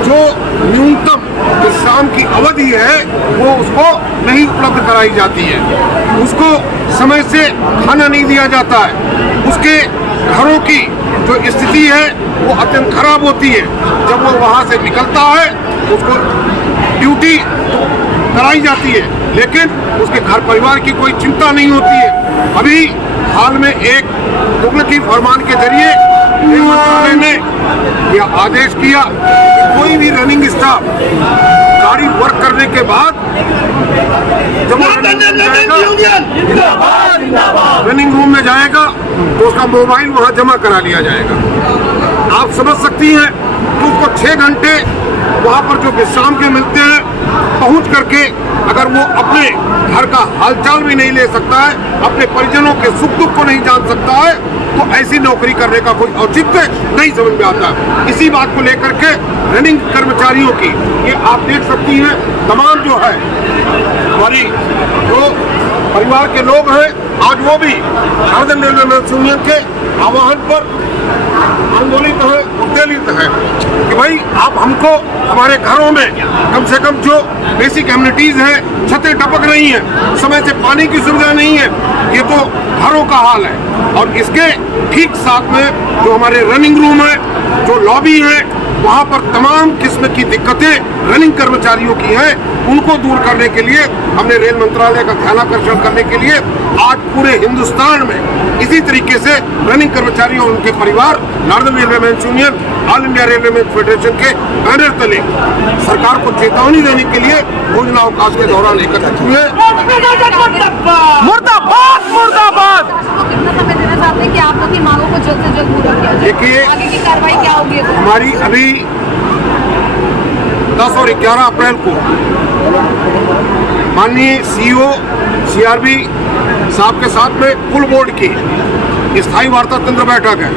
जो न्यूनतम विश्राम की अवधि है वो उसको नहीं उपलब्ध कराई जाती है। उसको समय से खाना नहीं दिया जाता है। उसके घरों की जो स्थिति है वो अत्यंत खराब होती है। जब वो वहाँ से निकलता है उसको ड्यूटी कराई जाती है, लेकिन उसके घर परिवार की कोई चिंता नहीं होती है। अभी हाल में एक तुगलकी फरमान के जरिए रेल मंत्रालय ने यह आदेश किया कि कोई भी रनिंग स्टाफ गाड़ी वर्क करने के बाद जब रनिंग रूम में जाएगा तो उसका मोबाइल वहां जमा करा लिया जाएगा। आप समझ सकती हैं कि उसको 6 घंटे वहाँ पर जो विश्राम के मिलते हैं पहुँच करके अगर वो अपने घर का हालचाल भी नहीं ले सकता है, अपने परिजनों के सुख दुख को नहीं जान सकता है, तो ऐसी नौकरी करने का कोई औचित्य नहीं समझ में आता। इसी बात को लेकर के रनिंग कर्मचारियों की ये आप देख सकती हैं, तमाम जो है हमारी जो परिवार के लोग हैं आज वो भी नॉर्दर्न रेलवे यूनियन के आह्वान पर आंदोलित है, उत्तेजित है कि भाई आप हमको हमारे घरों में कम से कम जो बेसिक एमिनिटीज हैं, छतें टपक रही हैं, समय से पानी की सुविधा नहीं है, ये तो घरों का हाल है। और इसके ठीक साथ में जो हमारे रनिंग रूम है जो लॉबी है वहाँ पर तमाम किस्म की दिक्कतें रनिंग कर्मचारियों की हैं, उनको दूर करने के लिए हमने रेल मंत्रालय का ध्यानाकर्षण करने के लिए आज पूरे हिंदुस्तान में इसी तरीके से रनिंग कर्मचारी और उनके परिवार northern railwaymen's union, all India railwaymen's federation के बैनर तले सरकार को चेतावनी देने के लिए भोजनावकाश के दौरान एकत्रित हुए। मुर्दाबाद मुर्दाबाद। कितना समय देना चाहते हैं कि आप लोग की मांगों को जल्द से जल्द पूरा किया जाए? देखिए, आगे की कार्रवाई क्या होगी? हमारी अभी 10 और 11 अप्रैल को माननीय CEO CRB साहब के साथ में फुल बोर्ड की स्थायी वार्ता तंत्र बैठक है।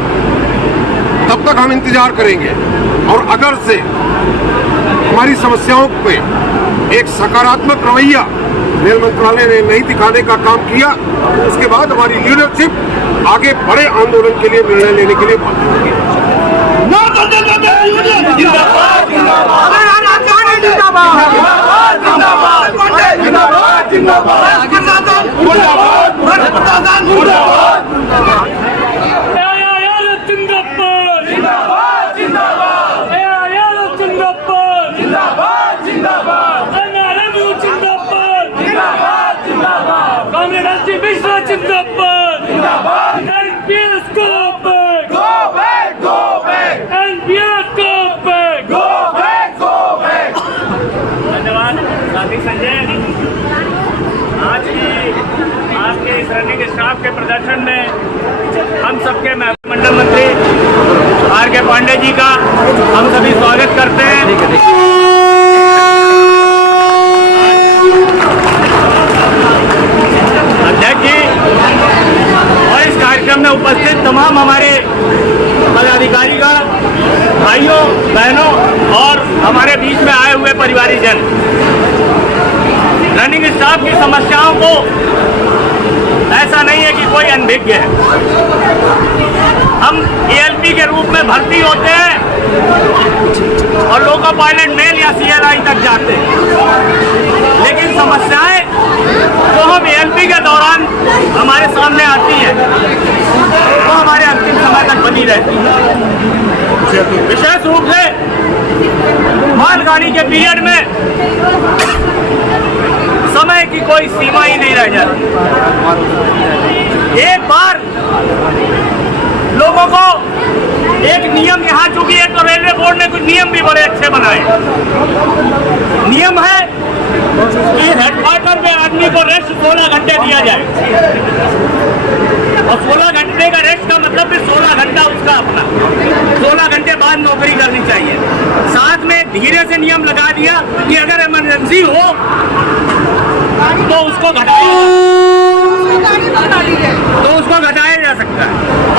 तब तक हम इंतजार करेंगे और अगर से हमारी समस्याओं पे एक सकारात्मक रवैया रेल मंत्रालय ने नहीं दिखाने का काम किया तो उसके बाद हमारी लीडरशिप आगे बड़े आंदोलन के लिए निर्णय लेने के लिए बाध्य होगी। आज की आपके इस रनिंग स्टाफ के प्रदर्शन में हम सबके मंडल मंत्री R.K. पांडे जी का हम सभी स्वागत करते हैं। अध्यक्ष जी और इस कार्यक्रम में उपस्थित तमाम हमारे पदाधिकारी का भाइयों बहनों और हमारे बीच में आए हुए परिवारीजन, रनिंग स्टाफ की समस्याओं को ऐसा नहीं है कि कोई अनभिज्ञ है। हम ALP के रूप में भर्ती होते हैं और लोको पायलट मेल या CLI तक जाते हैं, लेकिन समस्याएं जो हम ALP के दौरान हमारे सामने आती हैं वो हमारे अंतिम समय तक बनी रहती है। विशेष रूप से मालगाड़ी के पीरियड में समय की कोई सीमा ही नहीं रह जाती। एक बार लोगों को एक नियम यहाँ, चूंकि एक तो रेलवे बोर्ड ने कुछ नियम भी बड़े अच्छे बनाए। नियम है कि हेडक्वार्टर में आदमी को रेस्ट 16 घंटे दिया जाए और 16 घंटे का रेस्ट का मतलब फिर 16 घंटा उसका अपना, 16 घंटे बाद नौकरी करनी चाहिए। साथ में धीरे से नियम लगा दिया कि अगर इमरजेंसी हो तो उसको घटाया जा सकता है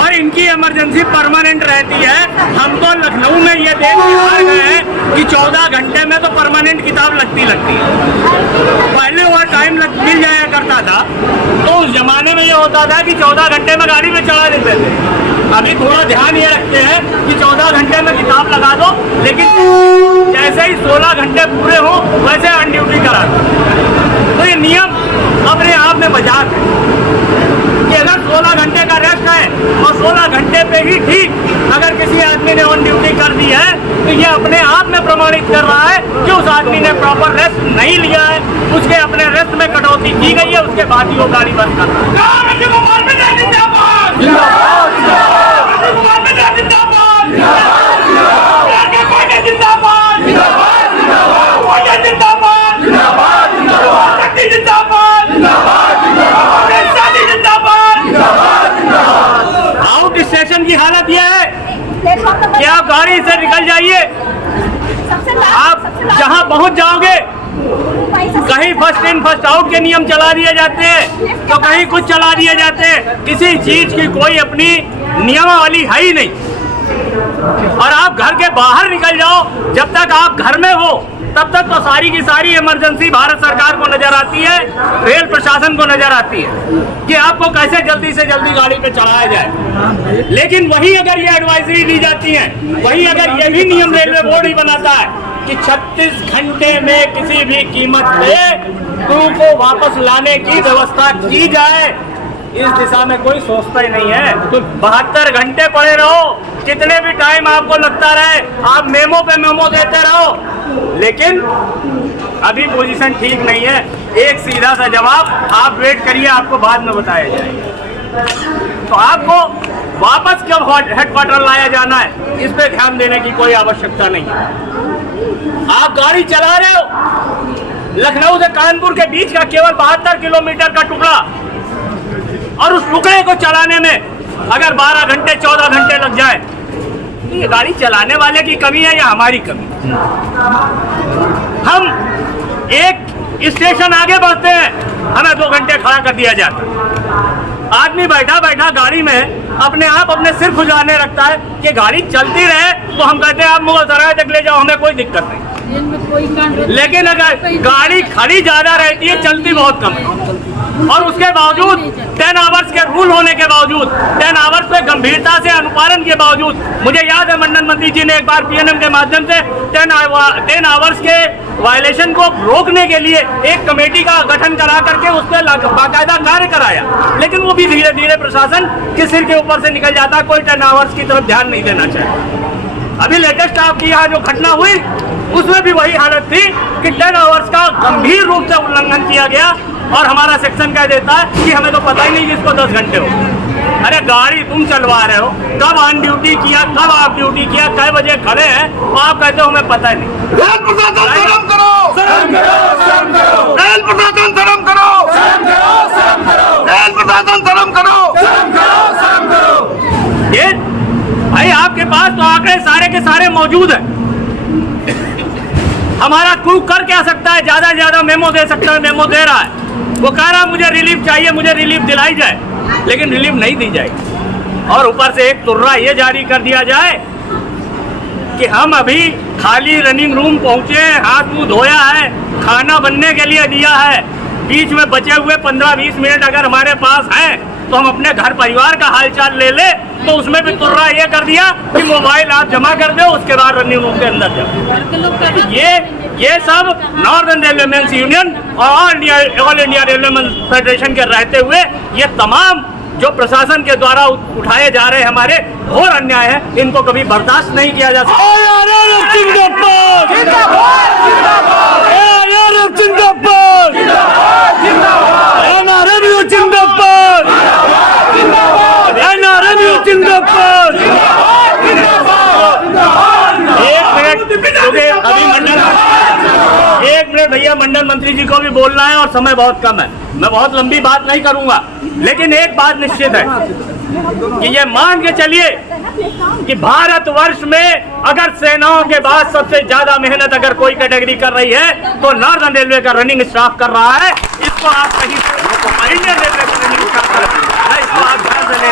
और इनकी इमरजेंसी परमानेंट रहती है। हम तो लखनऊ में ये देख के आ गए हैं कि 14 घंटे में तो परमानेंट किताब लगती है। पहले वह टाइम मिल जाया करता था तो उस जमाने में ये होता था कि 14 घंटे में गाड़ी में चढ़ा देते थे। अभी थोड़ा ध्यान ये रखते हैं कि 14 घंटे में किताब लगा दो, लेकिन जैसे ही 16 घंटे पूरे हो वैसे ऑन ड्यूटी करा दो। तो ये नियम अपने आप में मजाक है कि अगर 16 घंटे का रेस्ट है और 16 घंटे पे ही ठीक अगर किसी आदमी ने ऑन ड्यूटी कर दी है तो ये अपने आप में प्रमाणित कर रहा है कि उस आदमी ने प्रॉपर रेस्ट नहीं लिया है, उसके अपने रेस्ट में कटौती की गई है, उसके बाद ही वो गाड़ी बंद कर रहा है। आउट स्टेशन की हालत यह है कि आप गाड़ी से निकल जाइए, आप जहां पहुंच जाओगे कहीं फर्स्ट इन फर्स्ट आउट के नियम चला दिए जाते हैं तो कहीं कुछ चला दिए जाते हैं। किसी चीज की कोई अपनी नियमावली है ही नहीं। और आप घर के बाहर निकल जाओ, जब तक आप घर में हो तब तक तो सारी की सारी इमरजेंसी भारत सरकार को नजर आती है, रेल प्रशासन को नजर आती है कि आपको कैसे जल्दी से जल्दी गाड़ी पे चढ़ाया जाए। लेकिन वही अगर ये एडवाइजरी दी जाती है, वही अगर ये भी नियम रेलवे बोर्ड ही बनाता है कि 36 घंटे में किसी भी कीमत पे क्रू को वापस लाने की व्यवस्था की जाए, इस दिशा में कोई सोचता ही नहीं है। 72 घंटे पड़े रहो, कितने भी टाइम आपको लगता रहे, आप मेमो पे मेमो देते रहो, लेकिन अभी पोजीशन ठीक नहीं है। एक सीधा सा जवाब, आप वेट करिए, आपको बाद में बताया जाएगा। तो आपको वापस कब हेडक्वार्टर लाया जाना है, इस पे ध्यान देने की कोई आवश्यकता नहीं है। आप गाड़ी चला रहे हो, लखनऊ से कानपुर के बीच का केवल 72 किलोमीटर का टुकड़ा, और उस टुकड़े को चलाने में अगर 12 घंटे 14 घंटे लग जाए, तो ये गाड़ी चलाने वाले की कमी है या हमारी कमी? हम एक स्टेशन आगे बढ़ते हैं, हमें 2 घंटे खड़ा कर दिया जाता है। आदमी बैठा बैठा गाड़ी में अपने आप अपने सिर खुजाने रखता है कि गाड़ी चलती रहे, तो हम कहते हैं आप मुगलसराय तक ले जाओ, हमें कोई दिक्कत नहीं। लेकिन अगर गाड़ी खड़ी ज्यादा रहती है, चलती बहुत कम है, और उसके बावजूद 10 आवर्स के रूल होने के बावजूद, 10 आवर्स पे गंभीरता से अनुपालन के बावजूद, मुझे याद है मंडल मंत्री जी ने एक बार पीएनएम के माध्यम से 10 आवर्स के वायलेशन को रोकने के लिए एक कमेटी का गठन करा करके उस पर बाकायदा कार्य कराया, लेकिन वो भी धीरे धीरे प्रशासन के सिर के ऊपर से निकल जाता, कोई 10 आवर्स की तरफ ध्यान नहीं देना चाहिए। अभी लेटेस्ट आपकी यहाँ जो घटना हुई, उसमें भी वही हालत थी कि 10 आवर्स का गंभीर रूप से उल्लंघन किया गया, और हमारा सेक्शन कह देता है कि हमें तो पता ही नहीं कि इसको 10 घंटे हो। अरे गाड़ी तुम चलवा रहे हो, कब ऑन ड्यूटी किया, कब आप ड्यूटी किया, कै बजे खड़े हैं, तो आप कहते हो हमें पता ही नहीं। रेल प्रशासन शर्म करो, शर्म करो, शर्म करो। रेल प्रशासन शर्म करो, शर्म करो, शर्म करो। रेल प्रशासन शर्म करो, शर्म करो, शर्म करो। ये भाई आपके पास तो आंकड़े सारे के सारे मौजूद हैं। हमारा क्रू कर क्या सकता है? ज्यादा से ज्यादा मेमो दे सकता है, मेमो दे रहा है। वो कह रहा मुझे रिलीफ चाहिए, मुझे रिलीफ दिलाई जाए, लेकिन रिलीफ नहीं दी जाएगी। और ऊपर से एक तुर्रा ये जारी कर दिया जाए कि हम अभी खाली रनिंग रूम पहुंचे हैं, हाथ मुंह धोया है, खाना बनने के लिए दिया है, बीच में बचे हुए 15-20 मिनट अगर हमारे पास हैं तो हम अपने घर परिवार का हालचाल ले ले, तो उसमें भी तुर्रा ये कर दिया कि मोबाइल आप जमा कर दो, उसके बाद रनिंग रूम के अंदर जाओ। ये सब नॉर्दर्न रेलवे मेंस यूनियन और All India railway mains Federation के रहते हुए ये तमाम जो प्रशासन के द्वारा उठाए जा रहे हमारे घोर अन्याय है, इनको कभी बर्दाश्त नहीं किया जा सकता। एक मिनट भैया, मंडल मंत्री जी को भी बोलना है और समय बहुत कम है, मैं बहुत लंबी बात नहीं करूंगा, लेकिन एक बात निश्चित है कि ये मान के चलिए कि भारतवर्ष में अगर सेनाओं के बाद सबसे ज्यादा मेहनत अगर कोई कैटेगरी कर रही है तो नॉर्दर्न रेलवे का रनिंग स्टाफ कर रहा है। इसको आप कहीं इंडियन रेलवे का रनिंग स्टाफ कर रहा है, इसको आप ध्यान से ले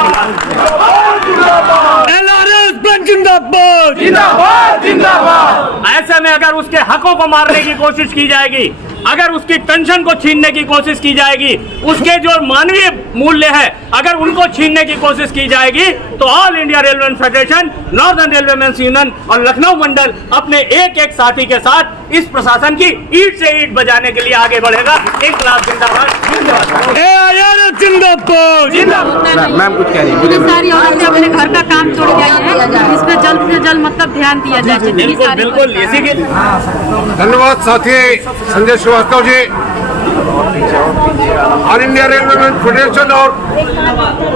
जिंदाबाद, जिंदाबाद, जिंदाबाद। ऐसे में अगर उसके हकों को मारने की कोशिश की जाएगी, अगर उसकी पेंशन को छीनने की कोशिश की जाएगी, उसके जो मानवीय मूल्य है अगर उनको छीनने की कोशिश की जाएगी, तो All India Railway Federation, Northern railway mains Union और लखनऊ मंडल अपने एक एक साथी के साथ इस प्रशासन की ईंट से ईंट बजाने के लिए आगे बढ़ेगा। इंकलाब जिंदाबाद, जिंदाबाद। मैम कुछ कह रही है? सारी औरतें अपने घर का काम छोड़ गई है, इस पर जल्द से जल्द मतलब ध्यान दिया जाए। बिल्कुल बिल्कुल, इसी के धन्यवाद साथी Sanjay Srivastava ji. All India railway mains federation और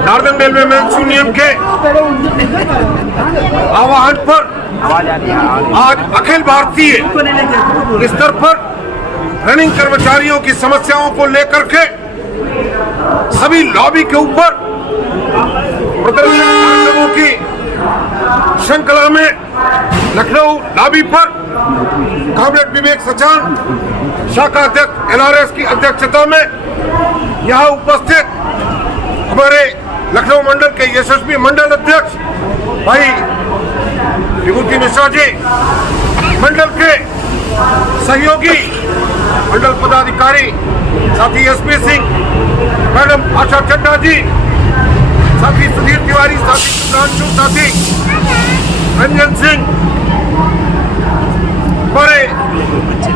नॉर्दर्न रेलवे मेंस यूनियन के आह्वान पर आज अखिल भारतीय स्तर पर रनिंग कर्मचारियों की समस्याओं को लेकर के सभी लॉबी के ऊपर प्रदर्शन की श्रृंखला में लखनऊ लॉबी पर कॉमरेड विवेक सचान, शाखा अध्यक्ष LRS की अध्यक्षता में यहाँ उपस्थित हमारे लखनऊ मंडल के यशस्वी मंडल अध्यक्ष भाई विभूति मिश्रा जी, मंडल के सहयोगी मंडल पदाधिकारी साथी SP सिंह, मैडम आशा चड्डा जी, साथी सुधीर तिवारी, साथी सुधांशु, साथी रंजन सिंह, हमारे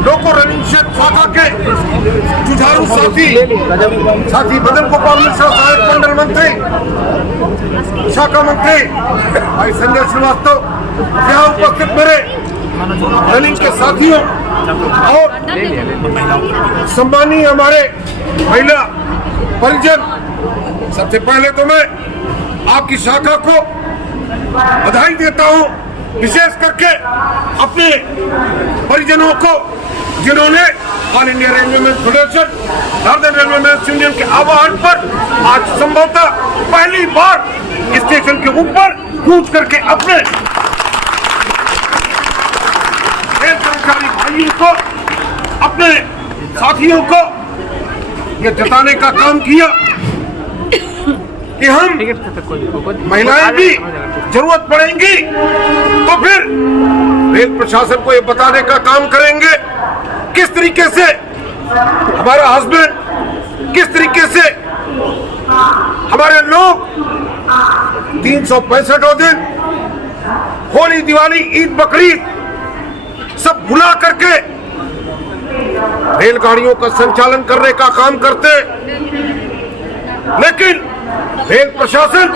लोको रनिंग शाखा के जुझारू साथी मदन गोपाल मिश्रा सहायक मंडल मंत्री, शाखा मंत्री भाई संजय श्रीवास्तव, यहाँ उपस्थित मेरे रनिंग के साथियों और सम्मानीय हमारे महिला परिजन, सबसे पहले तो मैं आपकी शाखा को बधाई देता हूं, विशेष करके अपने परिजनों को जिन्होंने all India railway man federation, Northern railway man union के आह्वान पर आज संभवतः पहली बार स्टेशन के ऊपर कूद करके अपने रेल कर्मचारी भाइयों को, अपने साथियों को ये जताने का काम किया कि हम महिलाएं भी जरूरत पड़ेंगी तो फिर रेल प्रशासन को ये बताने का काम करेंगे किस तरीके से हमारा हस्बैंड, किस तरीके से हमारे लोग 365 दिन होली, दिवाली, ईद, बकरीद सब भुला करके रेलगाड़ियों का संचालन करने का काम करते, लेकिन रेल प्रशासन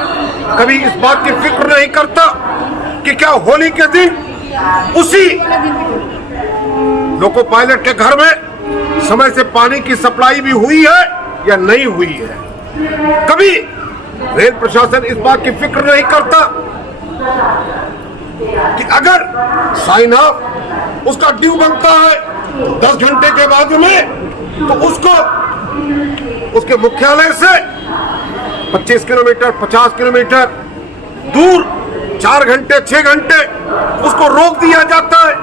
कभी इस बात की फिक्र नहीं करता कि क्या होली के दिन उसी लोको पायलट के घर में समय से पानी की सप्लाई भी हुई है या नहीं हुई है। कभी रेल प्रशासन इस बात की फिक्र नहीं करता कि अगर साइन ऑफ उसका ड्यू बनता है 10 घंटे के बाद में, तो उसको उसके मुख्यालय से 25 किलोमीटर 50 किलोमीटर दूर 4 घंटे 6 घंटे उसको रोक दिया जाता है।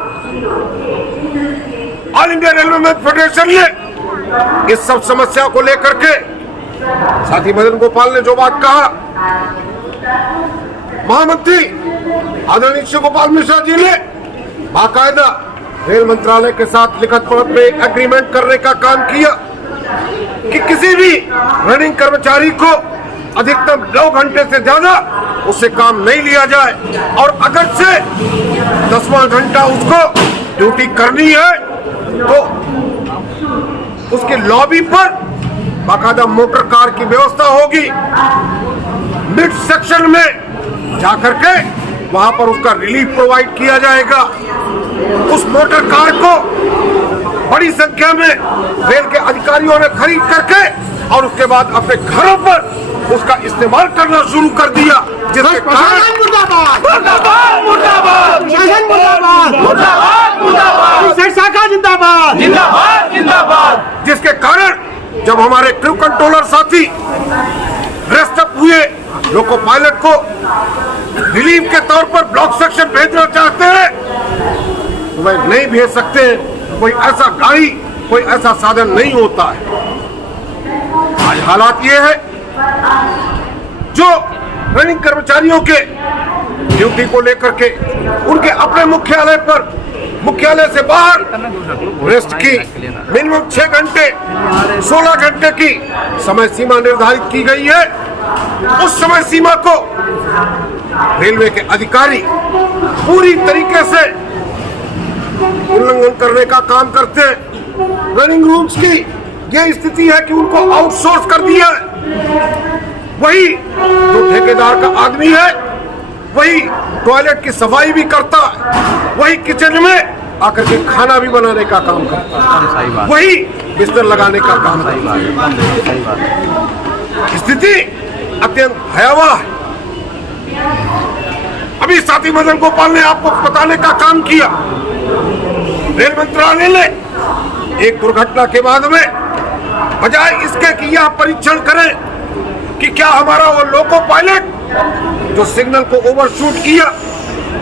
All India railway man federation ने इस सब समस्या को लेकर के, साथी मदन गोपाल ने जो बात कहा, महामंत्री आदरणीय शिव गोपाल मिश्रा जी ने बाकायदा रेल मंत्रालय के साथ लिखित पढ़त में एक एग्रीमेंट करने का काम किया कि किसी भी रनिंग कर्मचारी को अधिकतम 9 घंटे से ज्यादा उससे काम नहीं लिया जाए, और अगर से 10वां घंटा उसको ड्यूटी करनी है तो उसके लॉबी पर बाकायदा मोटर कार की व्यवस्था होगी। मिड सेक्शन में जाकर के वहां पर उसका रिलीफ प्रोवाइड किया जाएगा। उस मोटर कार को बड़ी संख्या में रेल के अधिकारियों ने खरीद करके और उसके बाद अपने घरों पर उसका इस्तेमाल करना शुरू कर दिया, जिसके कारण जिसके कारण जब हमारे क्रू कंट्रोलर साथी रेस्ट अप हुए, लोको पायलट को रिलीफ के तौर पर ब्लॉक सेक्शन भेजना चाहते हैं तो वह नहीं भेज सकते। कोई ऐसा गाड़ी, कोई ऐसा साधन नहीं होता है। आज हालात ये है, जो रनिंग कर्मचारियों के ड्यूटी को लेकर के उनके अपने मुख्यालय पर, मुख्यालय से बाहर रेस्ट की मिनिमम 6 घंटे 16 घंटे की समय सीमा निर्धारित की गई है। उस समय सीमा को रेलवे के अधिकारी पूरी तरीके से उल्लंघन करने का काम करते हैं। रनिंग रूम्स की यह स्थिति है कि उनको आउटसोर्स कर दिया है। वही जो ठेकेदार का आदमी है वही टॉयलेट की सफाई भी करता है, वही किचन में आकर के खाना भी बनाने का काम करता है, वही बिस्तर लगाने का काम करता है। स्थिति अत्यंत भयावह है। अभी साथी मदन गोपाल ने आपको बताने का काम किया, रेल मंत्रालय ने एक दुर्घटना के बाद में बजाय इसके कि यह परीक्षण करें कि क्या हमारा वो लोको पायलट जो सिग्नल को ओवरशूट किया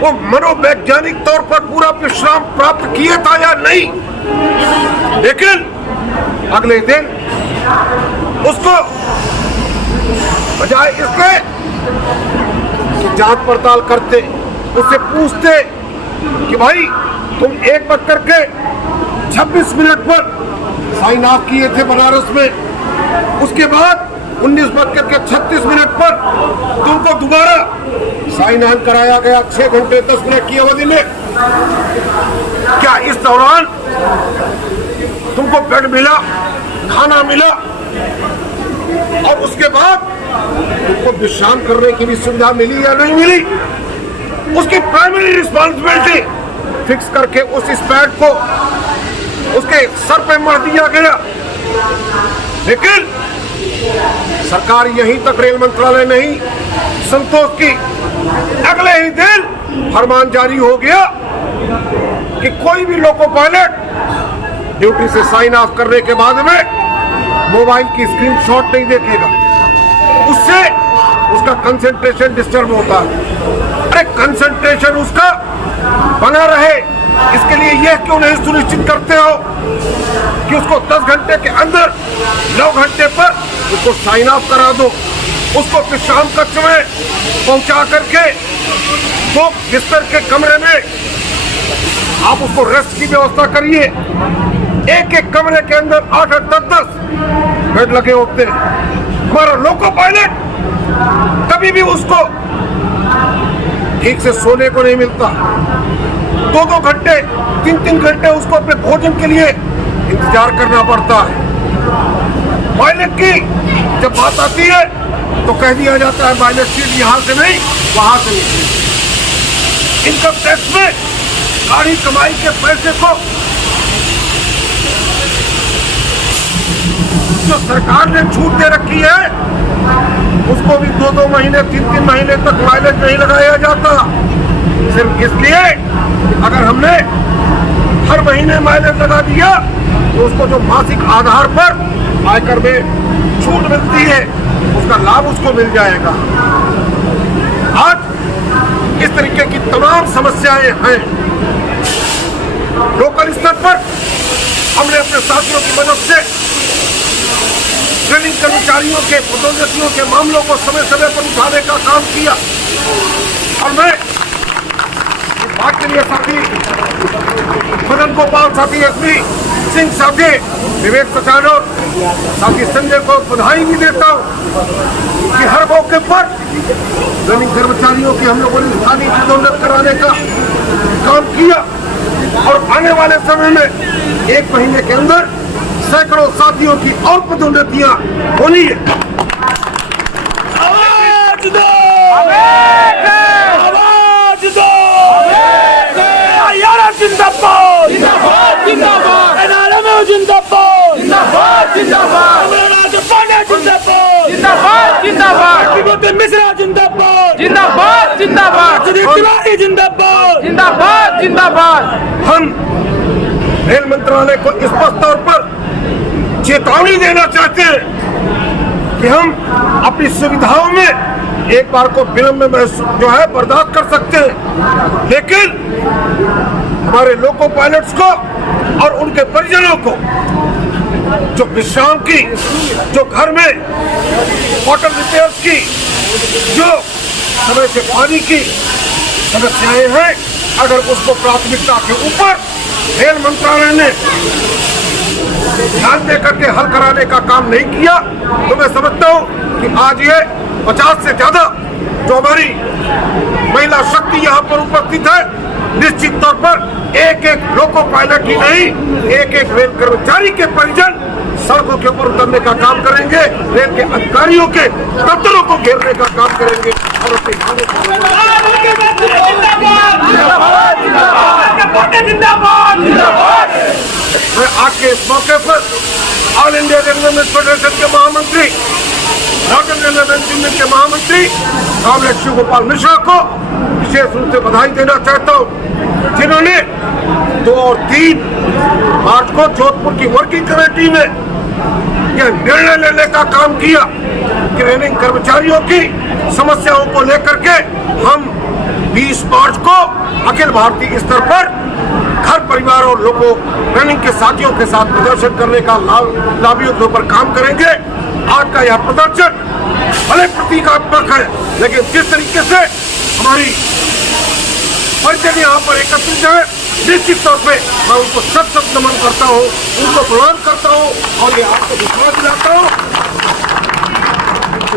वो मनोवैज्ञानिक तौर पर पूरा विश्राम प्राप्त किया था या नहीं, लेकिन अगले दिन उसको बजाय इसके जांच पड़ताल करते, उससे पूछते कि भाई तुम 1:26 पर साइन ऑफ किए थे बनारस में, उसके बाद 19:36 पर तुमको दोबारा साइन ऑन कराया गया 6 घंटे 10 मिनट की अवधि में। क्या इस दौरान तुमको बेड मिला, खाना मिला और उसके बाद तुमको विश्राम करने की भी सुविधा मिली या नहीं मिली? उसकी प्राइमरी रिस्पॉन्सिबिलिटी फिक्स करके उस स्पैड को उसके सर पे मर दिया गया। लेकिन सरकार यहीं तक, रेल मंत्रालय नहीं संतोष की, अगले ही दिन फरमान जारी हो गया कि कोई भी लोको पायलट ड्यूटी से साइन ऑफ करने के बाद में मोबाइल की स्क्रीनशॉट नहीं देखेगा, उससे उसका कंसंट्रेशन डिस्टर्ब होता है। अरे कंसंट्रेशन उसका बना रहे, इसके लिए यह क्यों नहीं सुनिश्चित करते हो कि उसको 10 घंटे के अंदर 9 घंटे पर उसको साइन ऑफ करा दो, उसको विश्राम कक्ष में पहुंचा करके तो बिस्तर के कमरे में आप उसको रेस्ट की व्यवस्था करिए। एक एक कमरे के अंदर 8-8, 10-10 बेड लगे होते हैं। हमारा लोको पायलट कभी भी उसको ठीक से सोने को नहीं मिलता, 2-2 घंटे 3-3 घंटे उसको अपने भोजन के लिए इंतजार करना पड़ता है। पायलट की जब बात आती है तो कह दिया जाता है पायलट सीट यहाँ से नहीं वहां से नहीं। इनकम टैक्स में गाड़ी कमाई के पैसे को जो सरकार ने छूट दे रखी है उसको भी 2-2 महीने 3-3 महीने तक माइलेज नहीं लगाया जाता, सिर्फ इसलिए अगर हमने हर महीने माइलेज लगा दिया तो उसको जो मासिक आधार पर आयकर में छूट मिलती है उसका लाभ उसको मिल जाएगा। आज इस तरीके की तमाम समस्याएं हैं। लोकल स्तर पर हमने अपने साथियों की मदद से ट्रेनिंग कर्मचारियों के पदोन्नतियों के मामलों को समय समय पर उठाने का काम किया और मैं इस बात के लिए साथी मदन गोपाल, साथी एसपी सिंह, साथी विवेक सचानोर, साथी संजय को बधाई भी देता हूँ कि हर मौके पर ट्रेनिंग कर्मचारियों की हम लोगों ने स्थानीय पदोन्नत कराने का काम किया और आने वाले समय में 1 महीने के अंदर सैकड़ों साथियों की और पदोन्नतियां होनी है। आवाज दो, आवाज दो, यारा जिंदाबाद, जिंदाबाद, जिंदाबाद, एनआरएम जिंदाबाद, जिंदाबाद, जिंदाबाद, जिंदाबाद, जिंदाबाद, जिंदाबाद, विभूति मिश्रा जिंदाबाद, जिंदाबाद, जिंदाबाद, तिवारी जिंदाबाद, जिंदाबाद, जिंदाबाद। हम रेल मंत्रालय को स्पष्ट तौर पर चेतावनी देना चाहते हैं कि हम अपनी सुविधाओं में एक बार को विलंब में जो है बर्दाश्त कर सकते हैं, लेकिन हमारे लोको पायलट्स को और उनके परिजनों को जो विश्राम की, जो घर में वाटर रिपेयर्स की, जो समय से पानी की समस्याएं हैं, अगर उसको प्राथमिकता के ऊपर रेल मंत्रालय ने ध्यान देकर के हल कराने का काम नहीं किया तो मैं समझता हूँ कि आज ये 50 से ज्यादा जो हमारी महिला शक्ति यहाँ पर उपस्थित है, निश्चित तौर पर एक एक लोको पायलट ही नहीं, एक एक रेल कर्मचारी के परिजन सड़कों के ऊपर उतरने का काम करेंगे, रेल के अधिकारियों के दफ्तरों को घेरने का काम करेंगे और अपने मैं आज के इस मौके पर ऑल इंडिया रेलवे फेडरेशन के महामंत्री, नॉर्दर्न रेलवे यूनियन के महामंत्री कॉमरेड शिव गोपाल मिश्रा को विशेष रूप से बधाई देना चाहता हूँ, जिन्होंने 2 और 3 मार्च को जोधपुर की वर्किंग कमेटी में यह निर्णय लेने का काम किया कि ट्रेनिंग कर्मचारियों की समस्याओं को लेकर के हम 20 मार्च को अखिल भारतीय स्तर पर घर परिवार और लोगों ट्रेनिंग के साथियों के साथ प्रदर्शन करने का लाभियों पर काम करेंगे। आज का यह प्रदर्शन भले प्रतीकात्मक है, लेकिन जिस तरीके से हमारी परिजन यहाँ पर एकत्रित है, निश्चित तौर पे मैं उनको सत नमन करता हूँ, उनको प्रणाम करता हूँ और ये आपको विश्वास दिलाता हूँ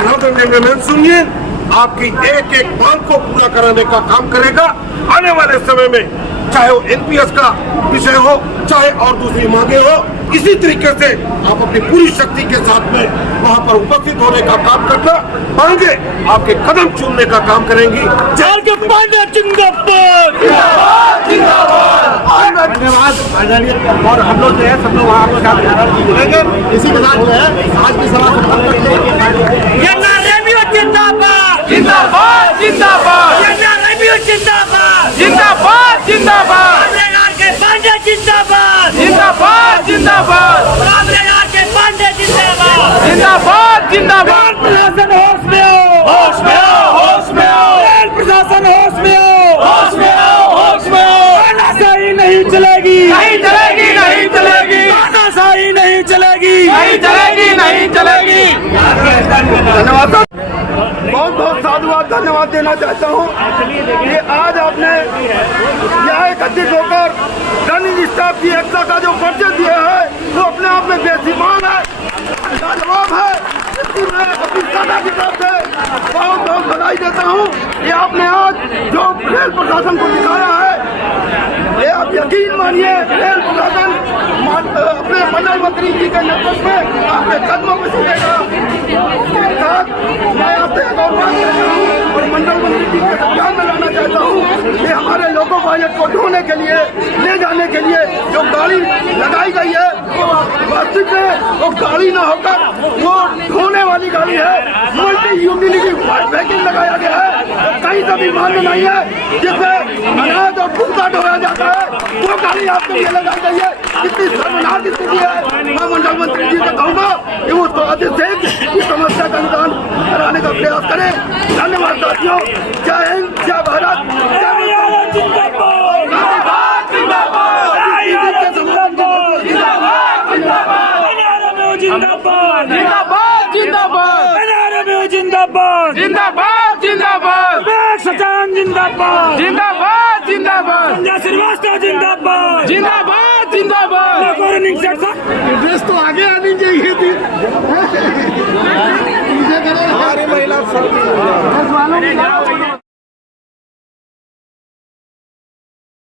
नॉर्दर्न रेलवे यूनियन आपकी एक एक मांग को पूरा कराने का काम करेगा। आने वाले समय में चाहे वो एनपीएस का विषय हो, चाहे और दूसरी मांगे हो। इसी तरीके से आप अपनी पूरी शक्ति के साथ में वहां पर उपस्थित होने का काम करना, मांगे आपके कदम चूमने का काम करेंगी। धन्यवाद आदरणीय। और हम लोग जो है सब लोग वहाँ आपके साथ जुड़ेंगे। इसी के साथ जो है आज की सभा जिंदाबाद जिंदाबाद जिंदाबाद जिंदाबाद जिंदाबाद जिंदाबाद जिंदाबाद जिंदाबाद जिंदाबाद जिंदाबाद। प्रशासन होश में हो, होश में हो, होश में हो। प्रशासन होश में हो, होश में हो, होश में हो। तानाशाही नहीं चलेगी, नहीं चलेगी, नहीं चलेगी। तानाशाही नहीं चलेगी, नहीं चलेगी, नहीं चलेगी। धन्यवाद, बहुत बहुत साधुवाद धन्यवाद देना चाहता हूँ कि आज आपने यहाँ एकत्रित होकर रनिंग स्टाफ की एकता का जो परिचय दिया है वो अपने आप में बेसिमान है, लाजवाब है। इसकी मैं अपनी सदा की तरफ से बहुत बहुत बधाई देता हूँ। ये आपने आज जो रेल प्रशासन को दिखाया है, ये आप यकीन मानिए रेल प्रशासन अपने मंडल मंत्री जी के नेतृत्व में आपके कदमों में चलेगा। मैं आपसे एक और बात कहता हूँ और मंडल मंत्री जी के ध्यान में लाना चाहता हूँ कि हमारे लोको पायलट को ढोने के लिए, ले जाने के लिए जो गाड़ी लगाई गई है वो वास्तविक में वो गाड़ी न होकर वो ढोने वाली गाड़ी है। मल्टी यूटिलिटी व्हीकल लगाया गया है, कहीं से भी मान्य नहीं है जिससे अनाज और भूसा ढोया जाता है। वो गाड़ी आपके लिए लगाई गई है। कितनी शर्मनाक स्थिति है। मैं मंडल मंत्री जी से कहूँगा कि वो से इस समस्या का निदान कराने का प्रयास करें। धन्यवाद साथियों। जय हिंद, जय भारत, जिंदाबाद जिंदाबाद जिंदाबाद जिंदाबाद जिंदाबाद जिंदाबाद सचान जिंदाबाद जिंदाबाद जिंदाबाद संजय श्रीवास्तव जिंदाबाद जिंदाबाद जिंदाबाद। ड्रेस तो आगे आनी चाहिए थी।